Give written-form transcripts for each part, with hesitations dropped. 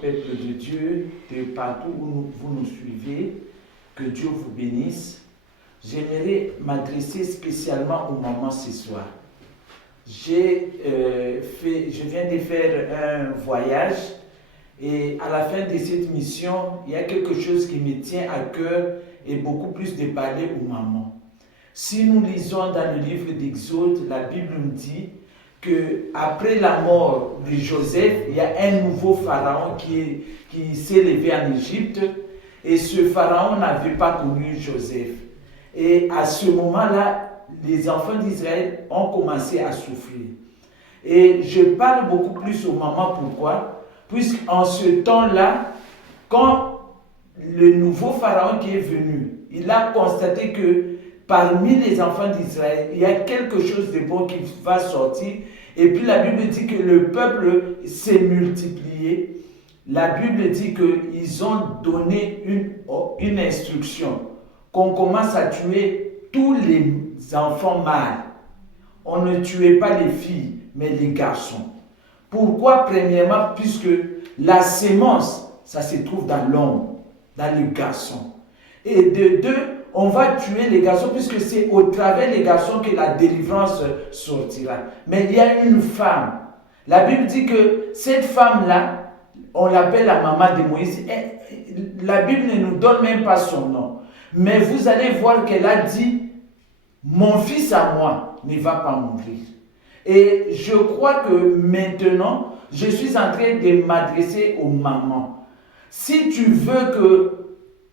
peuple de Dieu, de partout où vous nous suivez, que Dieu vous bénisse. J'aimerais m'adresser spécialement aux mamans ce soir. Je viens de faire un voyage et à la fin de cette mission, il y a quelque chose qui me tient à cœur et beaucoup plus de parler aux mamans. Si nous lisons dans le livre d'Exode, la Bible nous dit qu'après la mort de Joseph, il y a un nouveau pharaon qui s'est levé en Égypte et ce pharaon n'avait pas connu Joseph. Et à ce moment-là, les enfants d'Israël ont commencé à souffrir. Et je parle beaucoup plus aux mamans, pourquoi? Puisqu'en ce temps-là, quand le nouveau pharaon qui est venu, il a constaté que parmi les enfants d'Israël, il y a quelque chose de bon qui va sortir. Et puis la Bible dit que le peuple s'est multiplié. La Bible dit qu'ils ont donné une instruction, qu'on commence à tuer tous les enfants mâles. On ne tuait pas les filles, mais les garçons. Pourquoi? Premièrement, puisque la sémence, ça se trouve dans l'homme, dans le garçon. Et de deux, on va tuer les garçons puisque c'est au travers des garçons que la délivrance sortira. Mais il y a une femme. La Bible dit que cette femme-là, on l'appelle la maman de Moïse. La Bible ne nous donne même pas son nom. Mais vous allez voir qu'elle a dit, mon fils à moi ne va pas mourir. Et je crois que maintenant, je suis en train de m'adresser aux mamans. Si tu veux que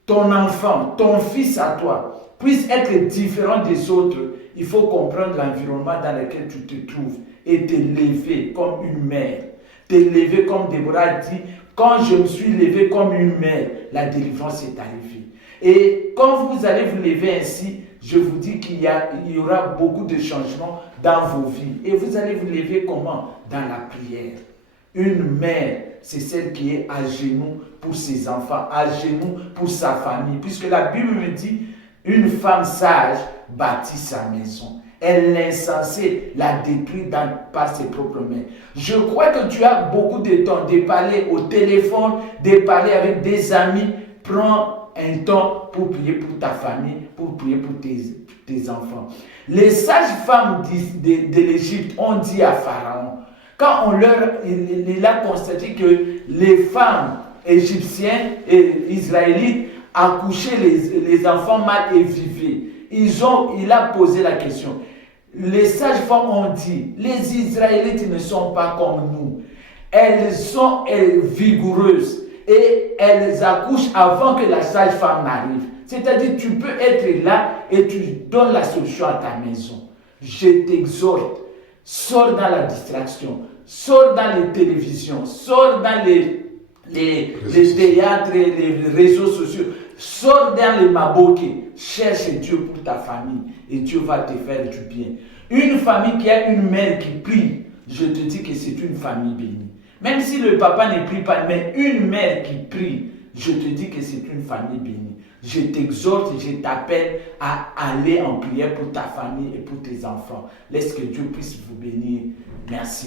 ton enfant, ton fils à toi, puisse être différent des autres, il faut comprendre l'environnement dans lequel tu te trouves et te lever comme une mère. Te lever comme Déborah a dit, quand je me suis levé comme une mère, la délivrance est arrivée. Et quand vous allez vous lever ainsi, je vous dis qu'il y aura beaucoup de changements dans vos vies. Et vous allez vous lever comment? Dans la prière. Une mère, c'est celle qui est à genoux pour ses enfants, à genoux pour sa famille. Puisque la Bible me dit, une femme sage bâtit sa maison. Elle l'insensée la détruit par ses propres mains. Je crois que tu as beaucoup de temps de parler au téléphone, de parler avec des amis. Prends un temps pour prier pour ta famille, pour prier pour tes enfants. Les sages-femmes de l'Égypte ont dit à Pharaon, quand il a constaté que les femmes égyptiennes et israélites accouchaient les enfants mâles et vivaient, il a posé la question. Les sages-femmes ont dit, les Israélites ne sont pas comme nous. Elles sont vigoureuses et elles accouchent avant que la sage-femme n'arrive. C'est-à-dire, tu peux être là et tu donnes la solution à ta maison. Je t'exhorte, sors dans la distraction, sors dans les télévisions, sors dans les théâtres, les réseaux sociaux, sors dans les maboké, cherche Dieu pour ta famille et Dieu va te faire du bien. Une famille qui a une mère qui prie, je te dis que c'est une famille bénie. Même si le papa ne prie pas, mais une mère qui prie, je te dis que c'est une famille bénie. Je t'exhorte, je t'appelle à aller en prière pour ta famille et pour tes enfants. Laisse que Dieu puisse vous bénir. Merci.